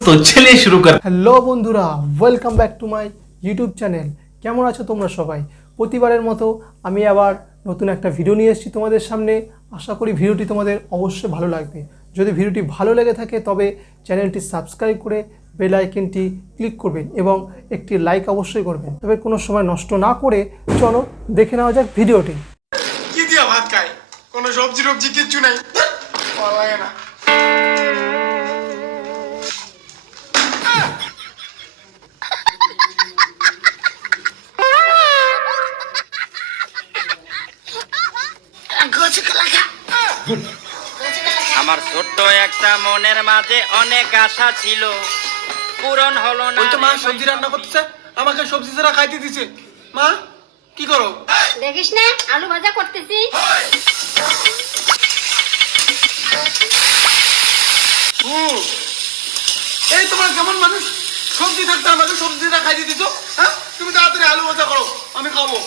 तो चलिए शुरू कर। হ্যালো বন্ধুরা, welcome back to my YouTube channel. কেমন আছো তোমরা সবাই? প্রতিবারের মতো আমি আবার নতুন একটা ভিডিও নিয়ে এসেছি তোমাদের সামনে। আশা করি ভিডিওটি তোমাদের অবশ্যই ভালো লাগবে। যদি ভিডিওটি ভালো লেগে থাকে তবে চ্যানেলটি সাবস্ক্রাইব করে বেল আইকনটি ক্লিক করবেন এবং একটি লাইক অবশ্যই করবেন। তবে কোনো সময় নষ্ট না করে চলো দেখে নেওয়া যাক ভিডিওটি। কি দিয়া ভাত খায়? কোনো সবজি টবজি কিচ্ছু নাই, ভালো লাগে না। আমার ছোট্ট একটা মনের মাঝে অনেক আশা ছিল, পূরণ হলো না। ওই তো মা সবজি রান্না করতেছে, আমাকে সবজি ছাড়া খাইতে দিছে। মা কি করো? দেখিস না আলু ভাজা করতেছি। এই তোমার কেমন মানুষ, সবজি থাকতে আমাকে সবজিটা খাইতে দিছো? হ্যাঁ, তুমি তাড়াতাড়ি আলু ভাজা করো, আমি খাবো।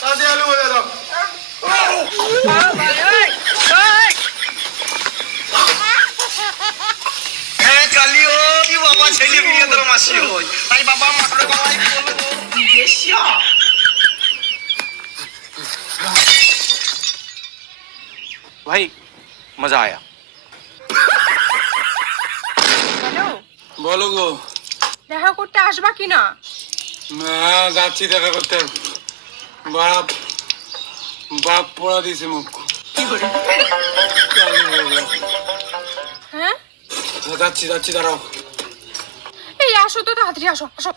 তাড়াতাড়ি আলু ভাজা দাও। বাবা ছেলে বিয়ে তোর মাসি হই, তাই বাবা মাকে বাবাই বলবো বিদেশিয়া। भाई मजा आया। হ্যালো, বলো গো। দেখা করতে আসবা কিনা? না, যাচ্ছি দেখা করতে। বাপ বাপ পড়া দিয়েছে মুখ। হ্যাঁ, যাচ্ছি যাচ্ছি, দাঁড়াও। এই আসো তো, তাড়াতাড়ি আসো আসো।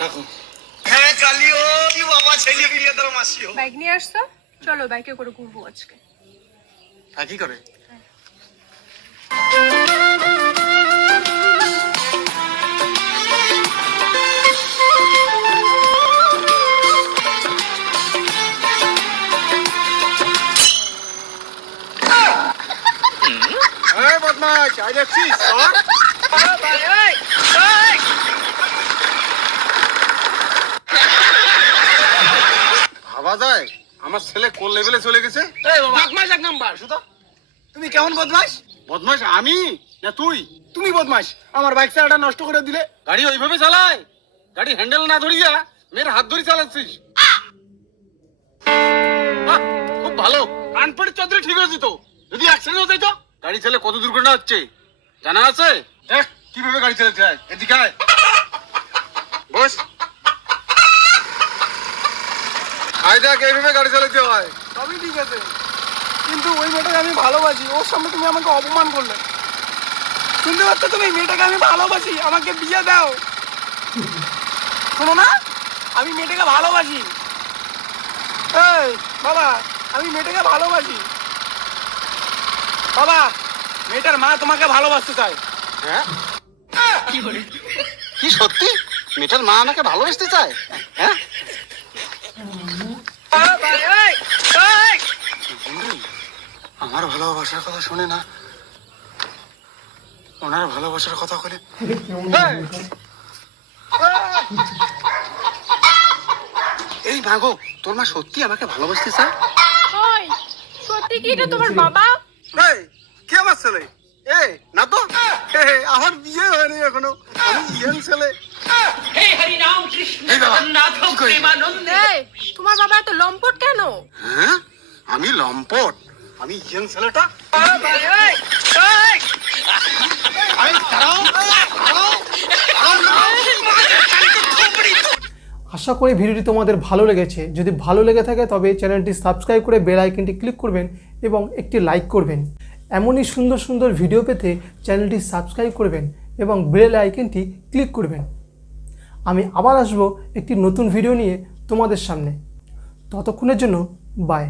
রাখো। হ্যাঁ কালিও কি বাবা ছেলে বিয়ে তোর মাসি হই। বাইক নিয়ে আসছো, চলো বাইকে করে ঘুরবো আজকে। কি করে? বদমাশ, আই দেখছিস? ভাবা যায় আমার ছেলে কোন লেভেলে চলে গেছে। বদমাশ এক নাম্বার। শুধু তুমি কেমন বদমাশ? বদমাশ আমি না তুই? তুমি বদমাশ, আমার বাইক চালাটা নষ্ট করে দিলে। গাড়ি ওইভাবে চালায়, গাড়ি হ্যান্ডেল না ধরিয়া মেয়ের হাত ধরে চালাচ্ছিস। বাহ, খুব ভালো। কানপড়ি চৌধুরী ঠিক হয়েছে তো। যদি অ্যাক্সিডেন্ট হয়ে যেত, গাড়ি চালে কত দুর্ঘটনা হচ্ছে জানা আছে? দেখ কিভাবে গাড়ি চালাতে হয়। এদিকে আয়, বস। আয় দেখ এইভাবে গাড়ি চালাতে হয়। সবই ঠিক আছে, কিন্তু ওই মেয়েটাকে আমি ভালোবাসি, ওর সামনে তুমি আমাকে অপমান করলে। শুনতে পাচ্ছ তুমি? মেয়েটাকে আমি ভালোবাসি, আমাকে বিয়ে দাও। শোনো না, আমি মেয়েটাকে ভালোবাসি। এই বাবা, আমি মেয়েটাকে ভালোবাসি। বাবা, মেয়েটার মা তোমাকে ভালোবাসতে চায়। হ্যাঁ, কি সত্যি? মেয়েটার মা আমাকে ভালোবাসতে চায়? হ্যাঁ, আমার ভালোবাসার কথা শুনে না, ওনার ভালোবাসার কথা বলে। এই মাগো, তোর মা সত্যি আমাকে ভালোবাসতে চায়? ওই সত্যি কি এটা তোমার বাবা? কে আমার ছেলে? না তো, আমার বিয়ে হয়নি এখনো, আমি ইয়ং ছেলে। হে হরি রাম কৃষ্ণ জগন্নাথ প্রেমানন্দে। এই তোমার বাবা এত লম্পট কেন? হ্যাঁ, আমি লম্পট, আমি ইয়ং ছেলেটা। আশা করি ভিডিওটি তোমাদের ভালো লেগেছে। যদি ভালো লেগে থাকে তবে চ্যানেলটি সাবস্ক্রাইব করে বেল আইকনটি ক্লিক করবেন এবং একটি লাইক করবেন। এমনই সুন্দর সুন্দর ভিডিও পেতে চ্যানেলটি সাবস্ক্রাইব করবেন এবং বেল আইকনটি ক্লিক করবেন। আমি আবার আসবো একটি নতুন ভিডিও নিয়ে তোমাদের সামনে। ততক্ষণের জন্য বাই।